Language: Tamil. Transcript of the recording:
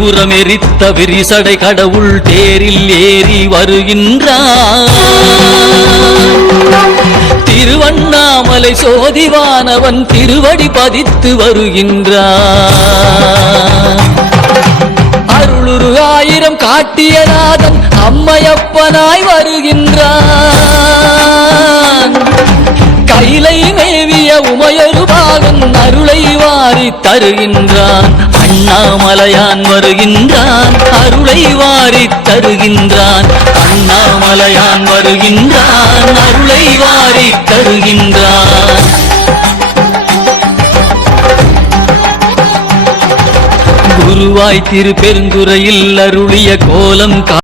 திரிபுரம் எரித்த விரிசடை கடவுள் தேரில் ஏறி வருகின்றான். திருவண்ணாமலை சோதிவானவன் திருவடி பதித்து வருகின்றான். அருளுரு ஆயிரம் காட்டியநாதன் அம்மையப்பனாய் வருகின்றான். கைலை மேவிய உமையொரு பாகன் அருளை வாரி தருகின்றான். அண்ணாமலையான் வருகின்றான், அருளை வாரி தருகின்றான். அண்ணாமலையான் வருகின்றான், அருளை வாரி தருகின்றான். குருவாய் திருப்பெருந்துறையில் அருளிய கோலம்